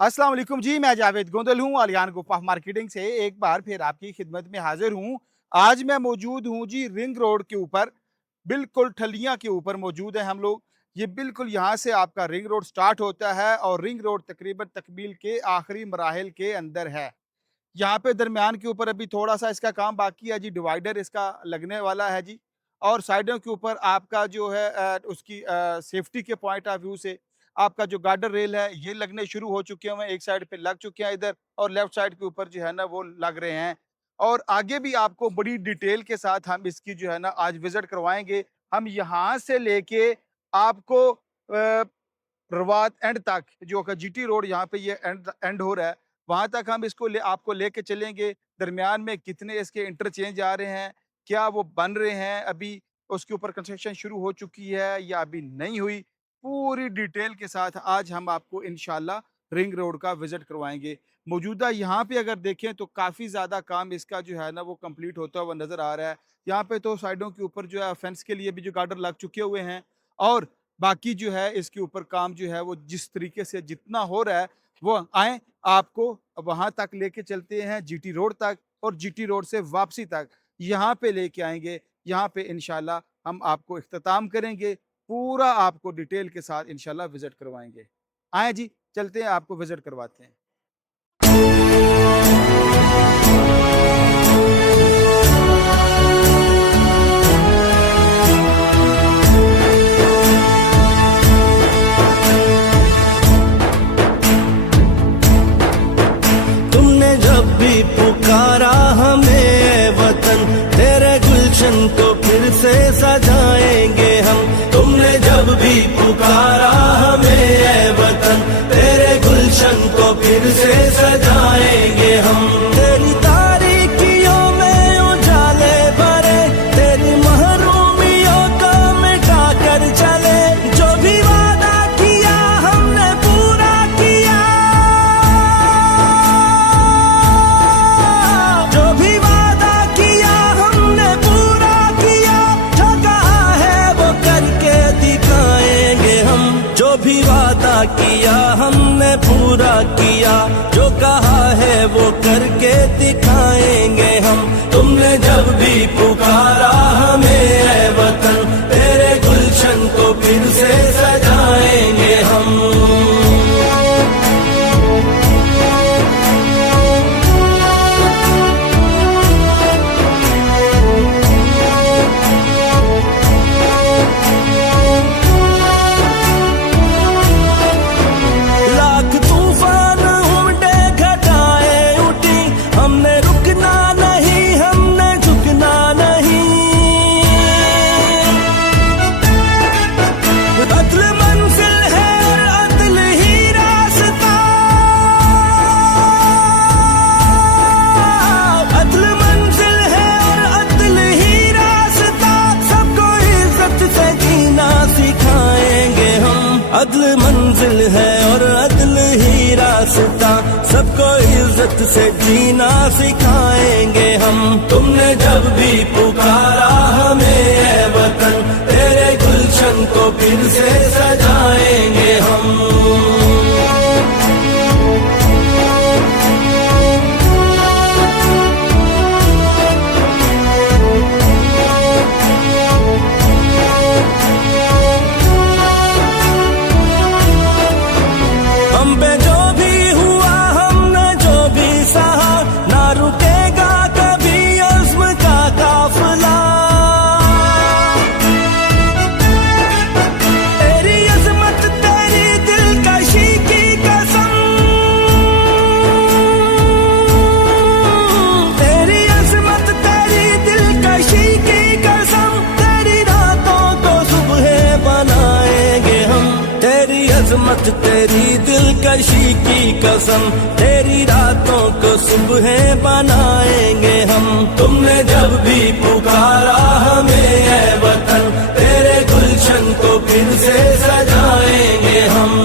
अस्सलाम वालेकुम जी, मैं जावेद गोंदल हूँ, आलियान ग्रुप ऑफ मार्केटिंग से एक बार फिर आपकी खिदमत में हाज़िर हूँ। आज मैं मौजूद हूँ जी रिंग रोड के ऊपर, बिल्कुल ठलियाँ के ऊपर मौजूद हैं हम लोग। ये बिल्कुल यहाँ से आपका रिंग रोड स्टार्ट होता है और रिंग रोड तकरीबन तकमील के आखिरी मराहिल के अंदर है। यहाँ पे दरमियान के ऊपर अभी थोड़ा-सा इसका काम बाकी है जी, डिवाइडर इसका लगने वाला है जी और साइडों के ऊपर आपका जो है उसकी सेफ्टी के पॉइंट ऑफ व्यू से आपका जो गार्डर रेल है, ये लगने शुरू हो चुके हुए हैं, एक साइड पे लग चुके हैं इधर और लेफ्ट साइड के ऊपर जो है ना वो लग रहे हैं। और आगे भी आपको बड़ी डिटेल के साथ हम इसकी जो है ना आज विज़िट करवाएँगे। हम यहाँ से लेके आपको रवात एंड तक जो का जीटी रोड यहाँ पे ये एंड एंड हो रहा है, वहाँ तक हम इसको आपको लेके चलेंगे। दरमियान में कितने इसके इंटरचेंज आ रहे हैं, क्या वो बन रहे हैं अभी, उसके ऊपर कंस्ट्रक्शन शुरू हो चुकी है या अभी नहीं हुई, पूरी डिटेल के साथ आज हम आपको इंशाल्लाह रिंग रोड का विज़िट करवाएँगे। मौजूदा यहाँ पे अगर देखें तो काफ़ी ज़्यादा काम इसका जो है ना वो कंप्लीट होता हुआ नज़र आ रहा है। यहाँ पे तो साइडों के ऊपर जो है फेंस के लिए भी जो गार्डर लग चुके हुए हैं और बाकी जो है इसके ऊपर काम जो है वो जिस तरीके से जितना हो रहा है वो आएँ आपको वहाँ तक लेके चलते हैं जीटी रोड तक और जीटी रोड से वापसी तक यहाँ पे लेके आएँगे। यहाँ पे इंशाल्लाह हम आपको इख्तिताम करेंगे, पूरा आपको डिटेल के साथ इंशाल्लाह विज़िट करवाएँगे। आएँ जी, चलते हैं आपको विज़िट करवाते हैं। तुमने जब भी पुकारा हमें वतन, तेरे गुलशन को फिर से सजाएंगे हम। तुमने जब भी पुकारा हमें वतन, तेरे गुलशन को फिर से सजाएंगे हम। तेरी तारीकियों में उजाले भरे, तेरी महरूमियों को मिटा कर चले। जो भी वादा किया हमने पूरा किया, जो भी वादा किया हमने पूरा किया। जो कहा है वो करके दिखाएंगे हम। जो भी वादा किया हमने पूरा किया, जो कहा है वो करके दिखाएंगे हम। तुमने जब भी पुकारा हमें ऐ वतन, तेरे गुलशन को फिर से सजाएंगे हम। लाख तूफान उमड़े घटाए उठी, हमने रुकना नहीं, हमने झुकना नहीं। अदल मंजिल है और अदल ही रास्ता, अदल मंजिल है और अदल ही रास्ता। सबको इज्जत से जीना सिखाएंगे हम। अदल मंजिल है और अदल ही रास्ता, सबको इज्जत से जीना सिखाएंगे हम। तुमने जब भी पुकारा हमें ऐ वतन, तेरे गुलशन को फिर से सजाएंगे हम। हम पे जो भी हुआ, हमने जो भी सहा, ना रुकेगा कभी अज़्म का काफिला। तेरी अज़मत तेरी दिलकशी की कसम, तेरी अज़मत तेरी दिलकशी की कसम। तेरी रातों को सुबह बनाएंगे हम। तेरी अज़मत तेरी दिलकशी की कसम, तेरी रातों को सुबह बनाएंगे हम। तुमने जब भी पुकारा हमें ऐ वतन, तेरे गुलशन को फिर से सजाएंगे हम।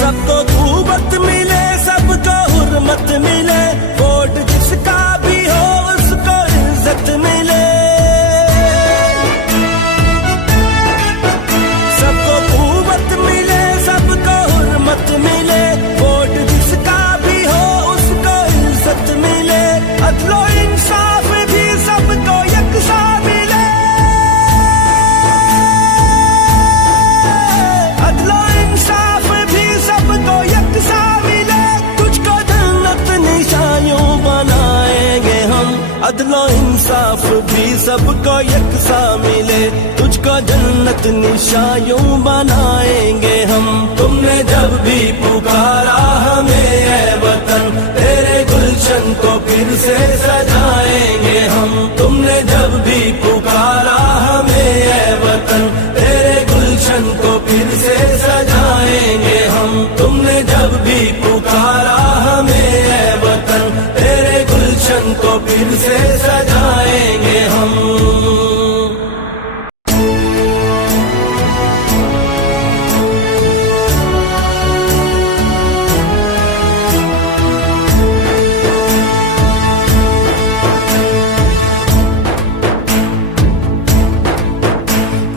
सबको तू बत में सबको यकसा मिले, तुझको जन्नत निशायों बनाएंगे हम। तुमने जब भी पुकारा हमें ऐ वतन, तेरे गुलशन को फिर से सजाएंगे हम। तुमने जब भी पुकारा हमें ऐ वतन, तेरे गुलशन को फिर से सजाएंगे हम। तुमने जब भी पुकारा हमें ऐ वतन, तेरे गुलशन को फिर से सजाएंगे हम।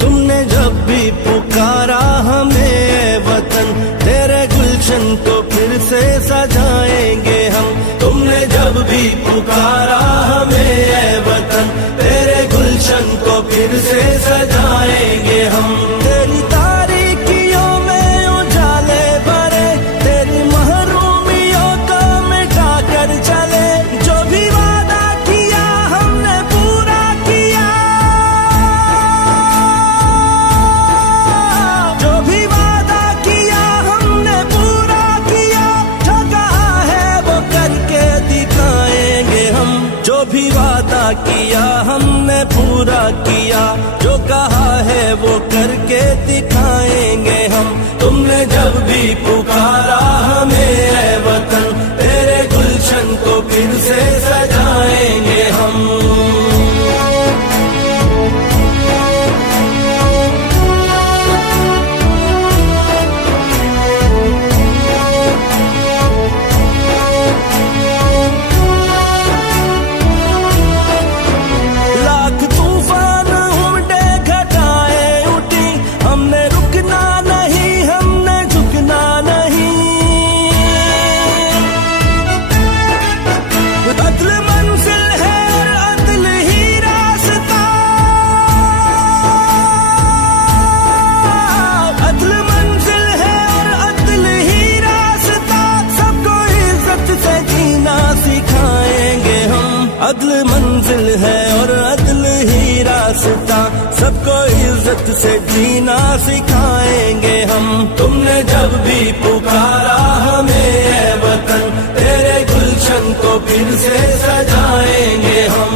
तुमने जब भी पुकारा हमें वतन, तेरे गुलशन को फिर से सजाएंगे हम। तुमने जब भी पुकारा हमें ऐ वतन, तेरे गुलशन को फिर से सजाएंगे हम। तेरी तारीकियों में उजाले भरे, तेरी महरूमियों को मिटा कर चले। जो भी वादा किया हमने पूरा किया, जो भी वादा किया हमने पूरा किया। जो कहा है वो करके दिखाएंगे हम। जो भी वादा किया हमने पूरा किया, जो कहा है वो करके दिखाएंगे हम। तुमने जब भी पुकारा हमें ऐ वतन, तेरे गुलशन को फिर से सजाएंगे हम। लाख तूफान उमड़े, घटाएं उठी, हमने रुकना नहीं, हमने झुकना नहीं। अदल मंजिल है और अदल ही रास्ता, अदल मंजिल है और अदल ही रास्ता। सबको इज्जत से जीना सिखाएंगे हम। अदल मंजिल है और अदल ही रास्ता, सबको इज्जत से जीना सिखाएंगे हम। तुमने जब भी पुकारा हमें ऐ वतन, तेरे गुलशन को फिर से सजाएंगे हम।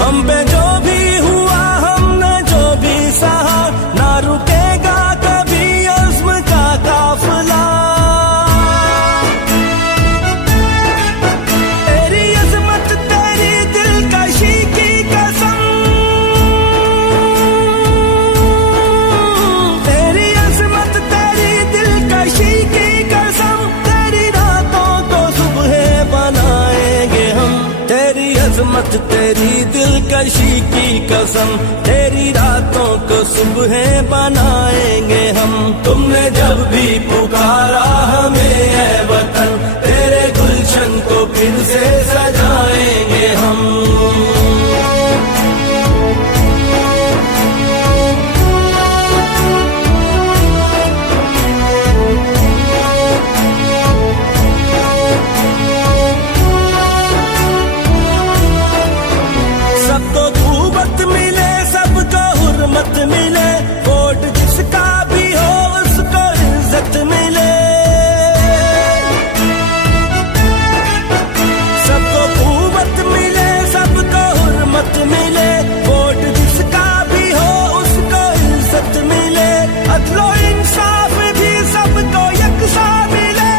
हम पे जो भी हुआ, हमने जो भी सहा, ना रुकेगा कभी अज़्म का काफिला। तेरी अज़मत तेरी दिलकशी की कसम, तेरी अज़मत तेरी दिलकशी की कसम। तेरी रातों को सुबह बनाएंगे हम। तेरी अज़मत तेरी दिलकशी की कसम, तेरी रातों को सुबह बनाएंगे हम। तुमने जब भी पुकारा हमें ऐ वतन, तेरे गुलशन को फिर से सजाएंगे हम। सबको खूबत मिले, सबको हुर्मत मिले, वोट जिसका भी हो उसको इज्जत मिले। सबको खूबत मिले, सबको हुर्मत मिले, वोट जिसका भी हो उसको इज्जत मिले। अदलो इंसाफ भी सबको यकसा मिले,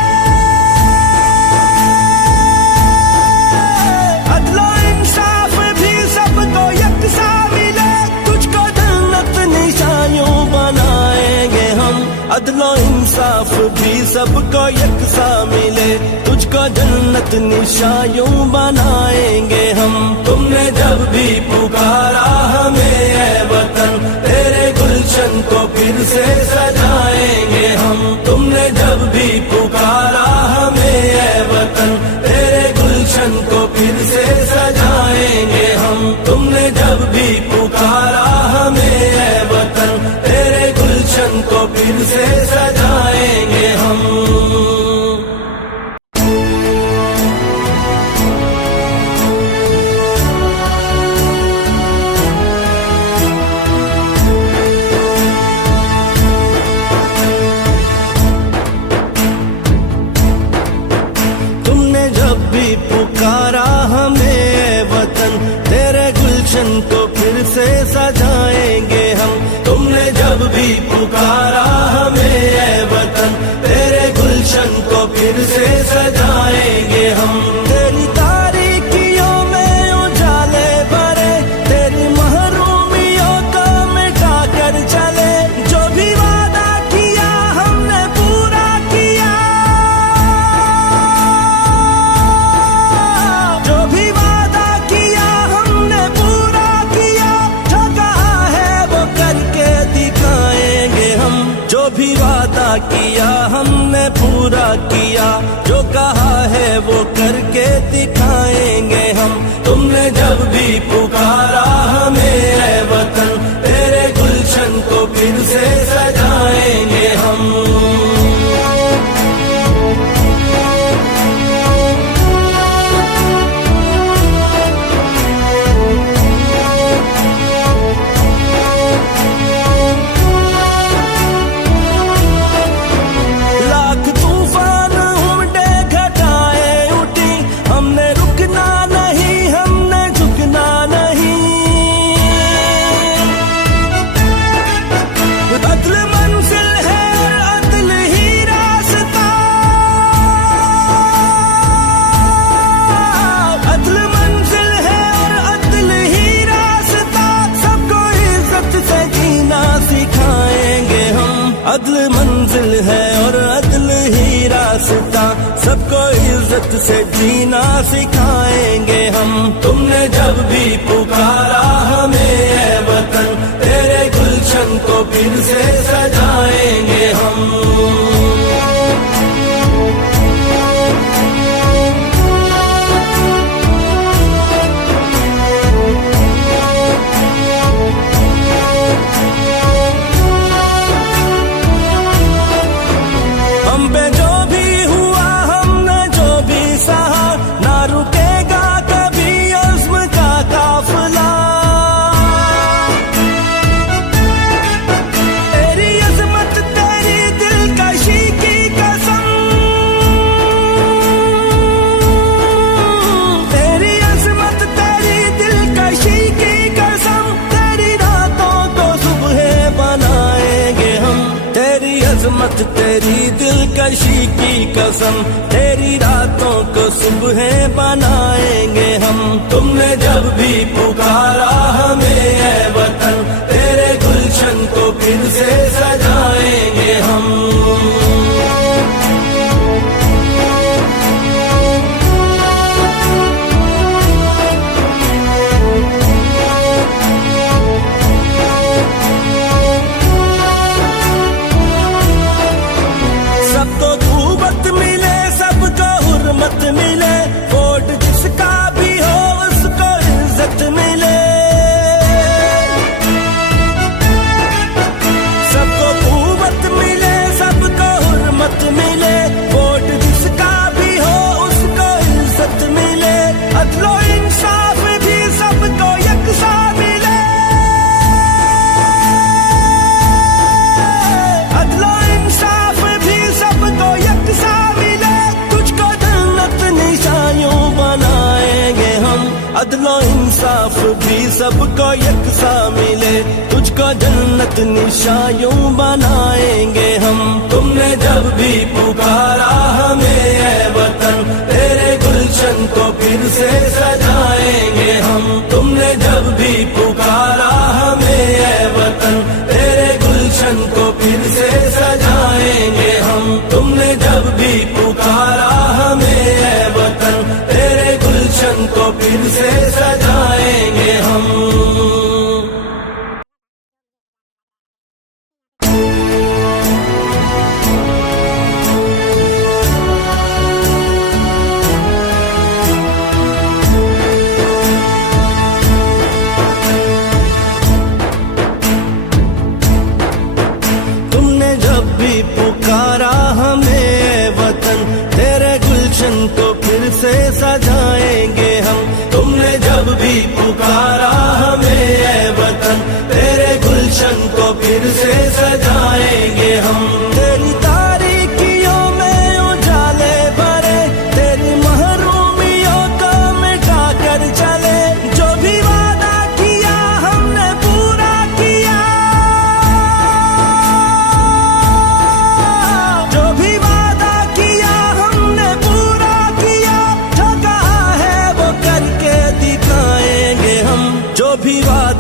अदलो इंसाफ भी सबको यकसा मिले। तुझको जन्नत निशानियों बनाएंगे हम। अदलो इंसाफ भी सबको यकसा मिले, तुझको जन्नत निशानियों बनाएंगे हम। तुमने जब भी पुकारा हमें ऐ वतन, तेरे गुलशन को फिर से सजाएंगे हम। तुमने जब भी पुकारा हमें ऐ वतन, तेरे गुलशन को फिर से सजाएंगे हम। तुमने जब फिर से सजाएंगे हम। पुकारा हमें वतन, तेरे गुलशन को फिर से सजाएंगे हम। तुमने जब भी पुकारा हमें ऐ वतन, तेरे गुलशन को फिर से सजाएंगे हम। तेरी तारीकियों में उजाले भरे, तेरी महरूमियों को मिटा कर चले। जो भी वादा किया हमने पूरा किया, जो भी वादा किया हमने पूरा किया। जो कहा है वो करके दिखाएंगे हम। जो भी वादा किया हमने पूरा किया, जो कहा है वो करके दिखाएंगे हम। तुमने जब भी पुकारा हमें ऐ वतन, तेरे गुलशन को फिर से सजाएंगे हम। अदल मंजिल है और अदल ही रास्ता, सबको इज्जत से जीना सिखाएंगे हम। तुमने जब भी पुकारा हमें ऐ वतन, तेरे गुलशन को फिर से सजाएंगे हम। अजमत तेरी दिलकशी की कसम, तेरी रातों को सुबह बनाएंगे हम। तुमने जब भी पुकारा हमें ऐ वतन, तेरे गुलशन को फिर से सजाएंगे हम। मत मिले, वोट जिसका भी हो उसको इज्जत मिले। सबको कुव्वत मिले, सबको हुर्मत मिले, वोट जिसका भी हो उसको इज्जत मिले। अदलो इंसाफ भी सबको यकसा मिले, अदलो इंसाफ भी सबको यकसा मिले। बनाएंगे हम, अदलो इंसाफ भी सबको यकसा मिले, तुझको जन्नत निशायों बनाएंगे हम। तुमने जब भी पुकारा हमें ऐ वतन, तेरे गुलशन को फिर से सजाएंगे हम। तुमने जब भी पुकारा हमें ऐ वतन, तेरे गुलशन को फिर से सजाएंगे हम। तुमने जब भी पुकारा हमें ऐ वतन, तेरे गुलशन को फिर से सजाएंगे हम।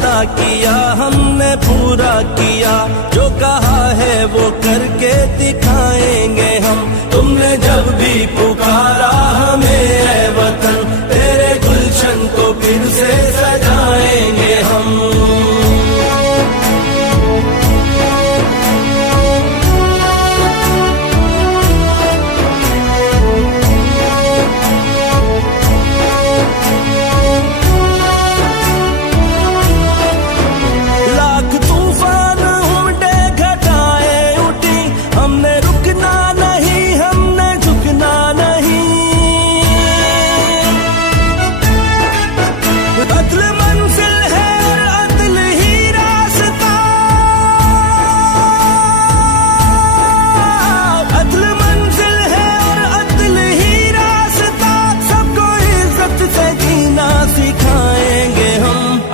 वादा किया हमने पूरा किया, जो कहा है वो करके दिखाएंगे हम। तुमने जब भी पुकारा हमें ऐ वतन, तेरे गुलशन को फिर से सजाएंगे हम।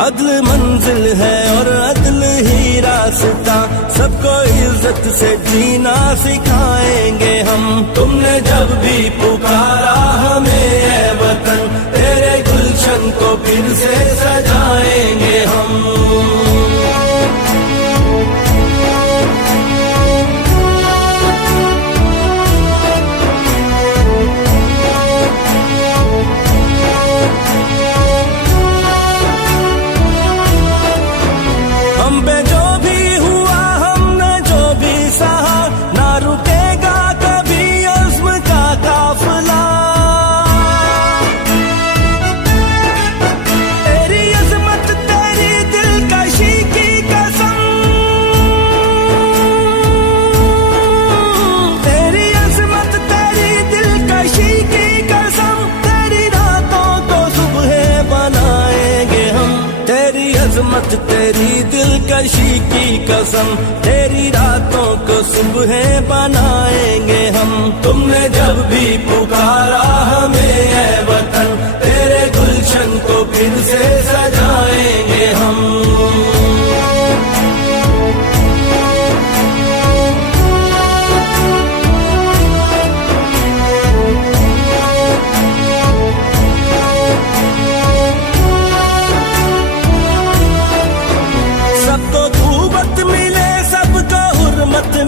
अदल मंजिल है और अदल ही रास्ता, सबको इज्जत से जीना सिखाएंगे हम। तुमने जब भी पुकारा हमें ऐ वतन, तेरे गुलशन को फिर से सजाएंगे हम। तेरी दिलकशी की कसम, तेरी रातों को सुबह बनाएंगे हम। तुमने जब भी पुकारा हमें ऐ वतन, तेरे गुलशन को फिर से सजाएंगे हम।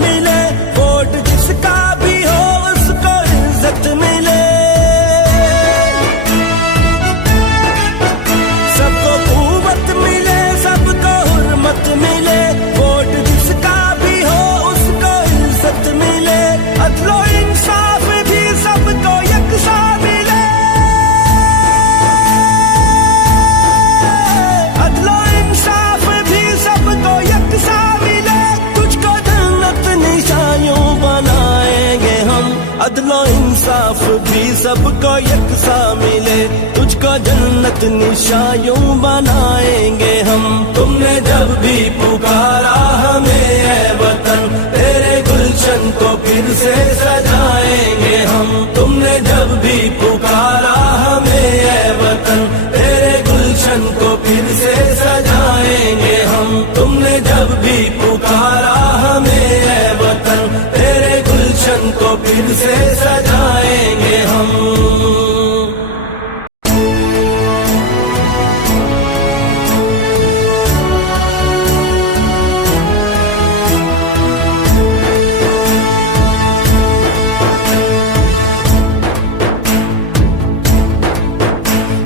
मिले वोट जिसका भी हो उसको इज्जत मिले, सबको कुव्वत मिले सबको हुर्मत मिले, वोट जिसका भी हो उसको इज्जत मिले। अदलो इंसाफ भी सबको यकसा मिले, अदलो इंसाफ भी सबको यकसा मिले। बनाएंगे हम, अदलो इंसाफ भी सबको यकसा मिले, तुझको जन्नत निशायों बनाएंगे हम। तुमने जब भी पुकारा हमें ऐ वतन, तेरे गुलशन को फिर से सजाएंगे हम। तुमने जब भी पुकारा हमें ऐ वतन, तेरे गुलशन को फिर से सजाएंगे हम। तुमने जब भी पुकारा हमें ऐ वतन, तेरे गुलशन को फिर से सजाएंगे हम।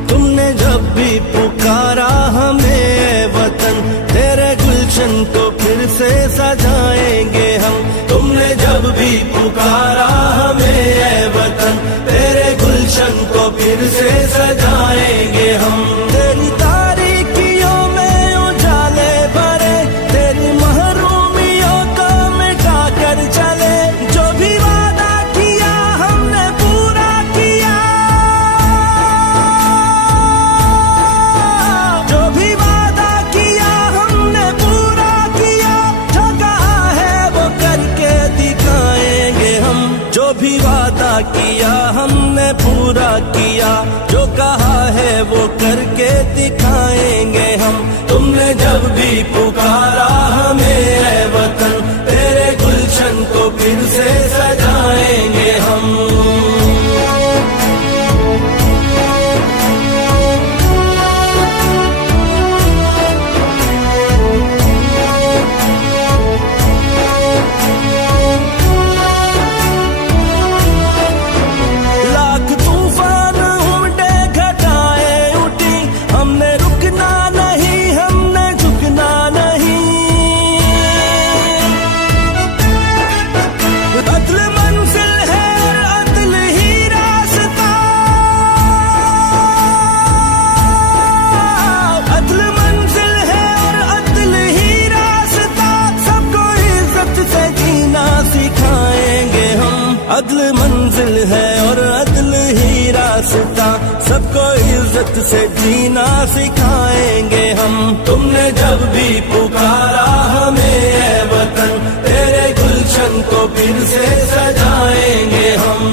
तुमने जब भी पुकारा हमें ऐ वतन, तेरे गुलशन को फिर से सजाएंगे हम। तुमने जब भी पुकारा हमें ऐ वतन, तेरे गुलशन को फिर से सजाएंगे हम। तेरी तारीकियों में उजाले भरे, तेरी महरूमियों को मिटा कर चले, जो भी वादा किया हमने पूरा किया, जो भी वादा किया हमने पूरा किया, जो कहा है वो करके दिखाएंगे हम। जो भी वादा किया हमने पूरा किया, जो कहा है वो करके दिखाएंगे हम। तुमने जब भी पुकारा हमें ऐ वतन, तेरे गुलशन को फिर से सजाएंगे हम। इज्जत से जीना सिखाएंगे हम। तुमने जब भी पुकारा हमें ऐ वतन, तेरे गुलशन को फिर से सजाएंगे हम।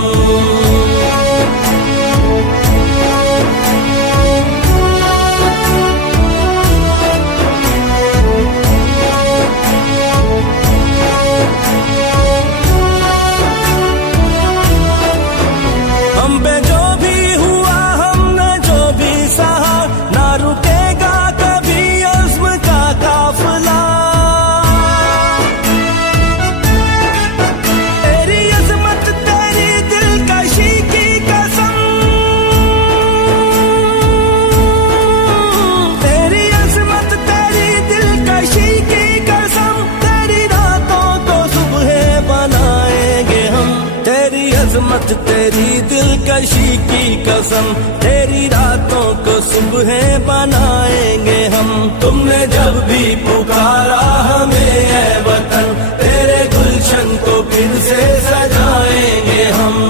तेरी दिलकशी की कसम, तेरी रातों को सुबह बनाएंगे हम। तुमने जब भी पुकारा हमें ऐ वतन, तेरे गुलशन को फिर से सजाएंगे हम।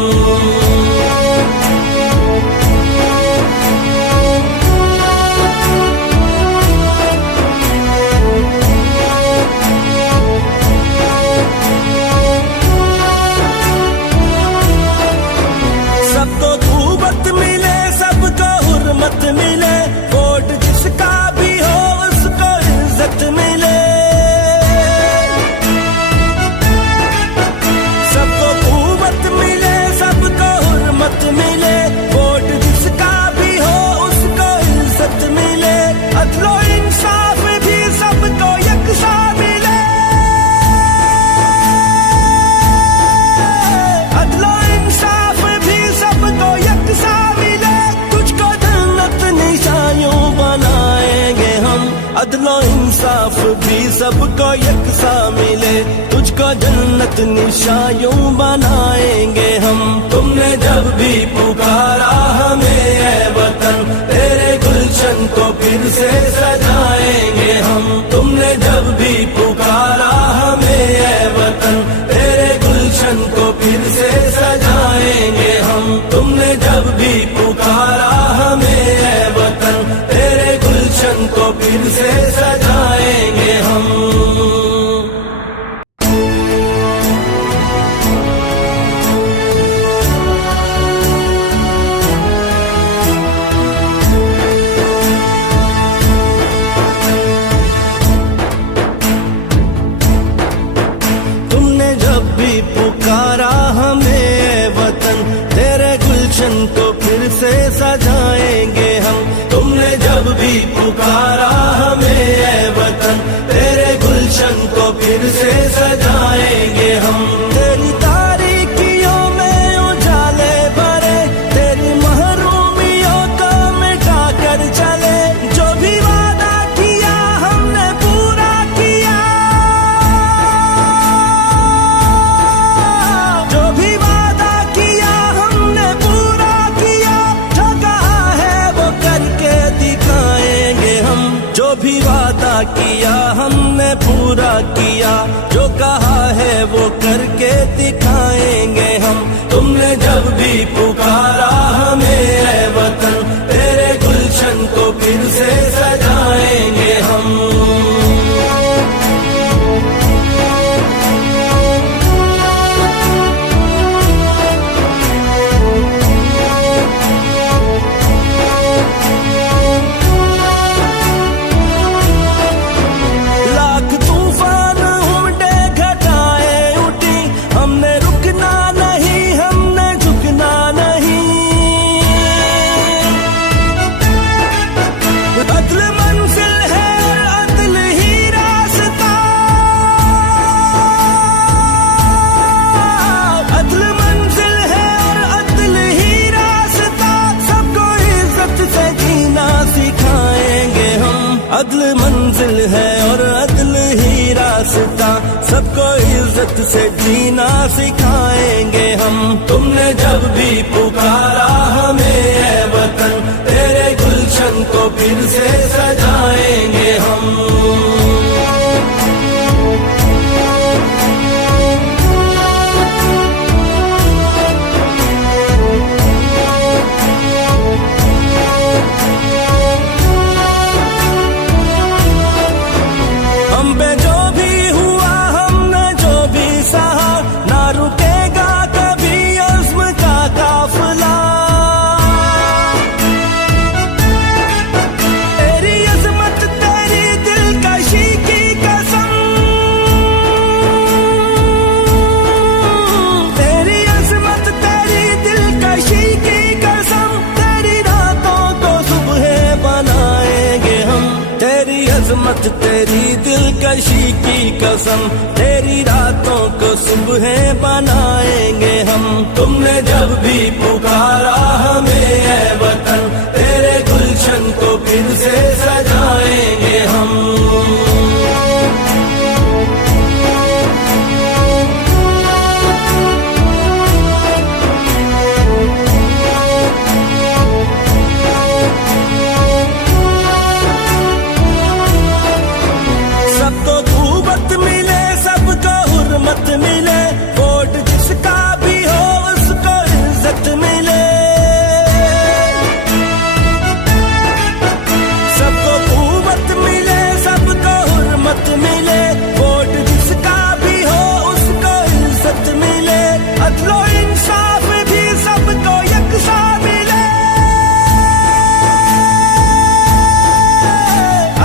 मत मिले, वोट जिसका भी हो उसको इज्जत मिले। सबको कुव्वत मिले, सबको हुर्मत मिले, वोट जिसका भी हो उसको इज्जत मिले। अदलो इंसाफ भी सबको यकसा मिले, अदलो इंसाफ भी सबको यकसा मिले। बनाएंगे हम, अदलो इंसाफ भी सबको यकसा मिले, तुझको जन्नत निशायों बनाएंगे हम। तुमने जब भी पुकारा हमें ऐ वतन, तेरे गुलशन को फिर से सजाएंगे हम। तुमने जब भी पुकारा हमें ऐ वतन, तेरे गुलशन को फिर से सजाएंगे हम। तुमने जब भी पुकारा हमें ऐ वतन, तेरे गुलशन को फिर से सजाएंगे हम। तुमने जब भी पुकारा हमें ऐ वतन, तेरे गुलशन को फिर से सजाएंगे हम। तुमने जब भी पुकारा हमें ऐ वतन, तेरे गुलशन को फिर से सजाएंगे हम। तेरी तारीकियों में उजाले भरे, तेरी महरूमियों को मिटा कर चले। जो भी वादा किया हमने पूरा किया, जो भी वादा किया हमने पूरा किया। जो कहा है वो करके दिखाएंगे हम, जो भी वादा किया हमने पूरा किया। जो कहा है वो करके दिखाएंगे हम। तुमने जब भी पुकारा हमें ऐ वतन, तेरे गुलशन को फिर से सजाएंगे हम। अदल मंजिल है और अदल ही रास्ता, सबको इज्जत से जीना सिखाएंगे हम। तुमने जब भी पुकारा हमें ऐ वतन, तेरे गुलशन को फिर से सजाएंगे हम। मोहब्बत तेरी दिलकशी की कसम, तेरी रातों को सुबह बनाएंगे हम। तुमने जब भी पुकारा हमें ऐ वतन, तेरे गुलशन को फिर से सजाएंगे हम। सबको खूबत मिले, सबको हुर्मत मिले, वोट जिसका भी हो उसको इज्जत मिले। सबको खूबत मिले, सबको हुर्मत मिले, वोट जिसका भी हो उसको इज्जत मिले। अदलो इंसाफ भी सबको यकसा मिले,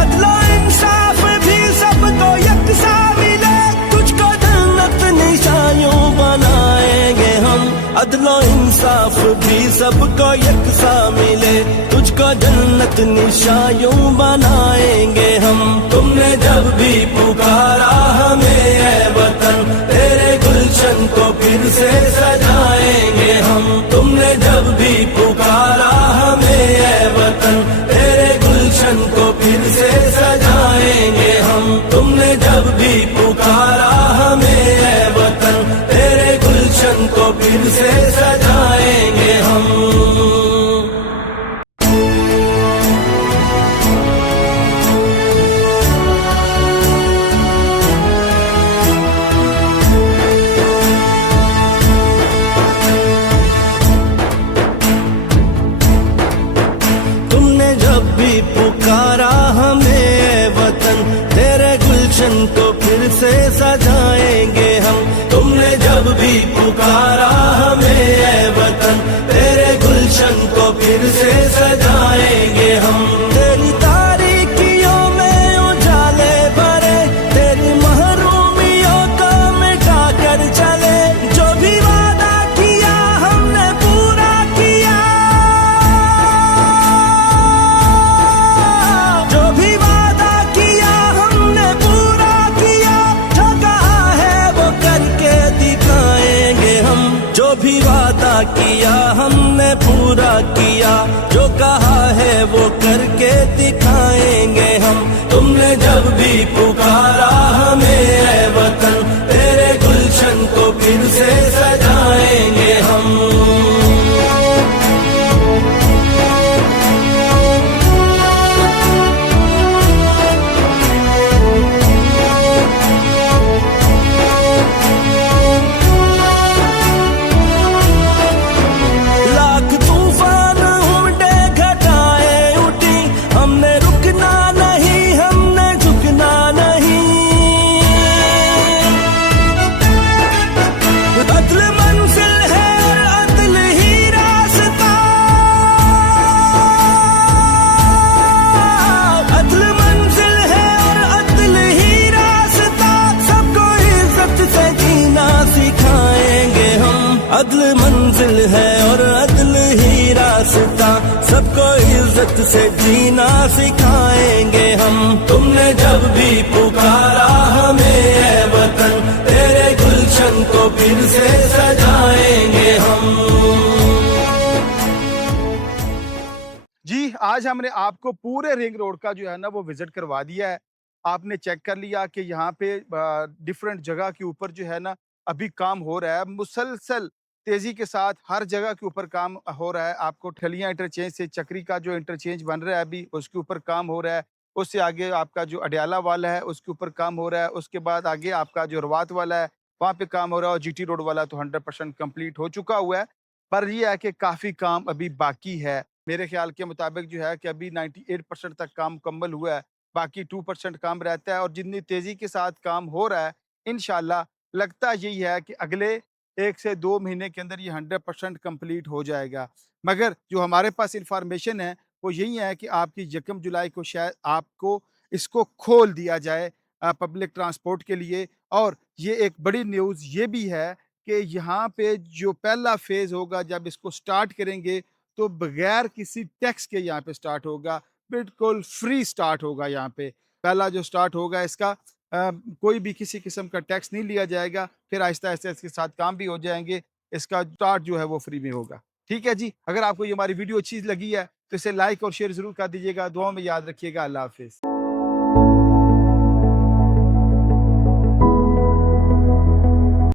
अदलो इंसाफ भी सबको यकसा मिले। तुझको जन्नत निशानियों बनाएंगे हम, अदलो इंसाफ भी सबको यकसा मिले, तुझको जन्नत निशानियों बनाएंगे हम। तुमने जब भी पुकारा हमें ऐ वतन, तेरे गुलशन को फिर से सजाएंगे हम। तुमने जब भी पुकारा हमें ऐ वतन, तेरे गुलशन को फिर से सजाएंगे हम। तुमने जब भी पुकारा हमें ऐ वतन, तेरे गुलशन को फिर से सजाएंगे हम। तुमने जब भी पुकारा हमें ऐ वतन, तेरे गुलशन को फिर से सजाएंगे हम। तुमने जब भी पुकारा हमें ऐ वतन, तेरे गुलशन को फिर से सजाएंगे हम। तेरी तारीकियों में उजाले भरे, तेरी महरूमियों को मिटा कर चले। जो भी वादा किया हमने पूरा किया, जो भी वादा किया हमने पूरा किया। जो कहा है वो करके दिखाएंगे हम, जो भी वादा किया हमने पूरा किया। जो कहा है वो करके दिखाएंगे हम। तुमने जब भी पुकारा हमें ऐ वतन, तेरे गुलशन को फिर से सजाएंगे हम। लाख तूफान उमड़े, घटाए उठी, हमने रुकना नहीं, हमने झुकना नहीं। अदल मंजिल है और अदल ही रास्ता, अदल मंजिल है और अदल ही रास्ता। सबको इज्जत से जीना सिखाएंगे हम, अदल मंजिल है और अदल ही रास्ता। सबको इज्जत से जीना सिखाएंगे हम। तुमने जब भी पुकारा हमें ऐ वतन, तेरे गुलशन को फिर से सजाएंगे हम। जी, आज हमने आपको पूरे रिंग रोड का जो है ना वो विजिट करवा दिया है। आपने चेक कर लिया कि यहाँ पे डिफरेंट जगह के ऊपर जो है ना अभी काम हो रहा है। मुसलसल तेज़ी के साथ हर जगह के ऊपर काम हो रहा है। आपको ठलियाँ इंटरचेंज से चक्री का जो इंटरचेंज बन रहा है अभी उसके ऊपर काम हो रहा है। उससे आगे आपका जो अडयाला वाला है उसके ऊपर काम हो रहा है। उसके बाद आगे आपका जो रवात वाला है वहाँ पे काम हो रहा है और जीटी रोड वाला तो 100% कंप्लीट हो चुका हुआ है। पर ये है कि काफ़ी काम अभी बाकी है। मेरे ख़्याल के मुताबिक जो है कि अभी 98% तक काम मुकम्मल हुआ है। बाकी 2% काम रहता है और जितनी तेज़ी के साथ काम हो रहा है, इंशाअल्लाह लगता यही है कि अगले 1 से 2 महीने के अंदर ये 100% कंप्लीट हो जाएगा। मगर जो हमारे पास इन्फॉर्मेशन है, वो यही है कि आपकी 1 जुलाई को शायद आपको इसको खोल दिया जाए पब्लिक ट्रांसपोर्ट के लिए। और ये एक बड़ी न्यूज़ ये भी है कि यहाँ पे जो पहला फ़ेज़ होगा जब इसको स्टार्ट करेंगे, तो बगैर किसी टैक्स के यहाँ पे स्टार्ट होगा, बिल्कुल फ्री स्टार्ट होगा यहाँ पे। पहला जो स्टार्ट होगा इसका कोई भी किसी किस्म का टैक्स नहीं लिया जाएगा, फिर आहिस्ता-आहिस्ता इसके साथ काम भी हो जाएँगे, इसका स्टार्ट जो है वो फ्री में होगा। ठीक है जी, अगर आपको ये हमारी वीडियो अच्छी लगी है, तो इसे लाइक और शेयर ज़रूर कर दीजिएगा, दुआओं में याद रखिएगा, अल्लाह हाफ़िज़।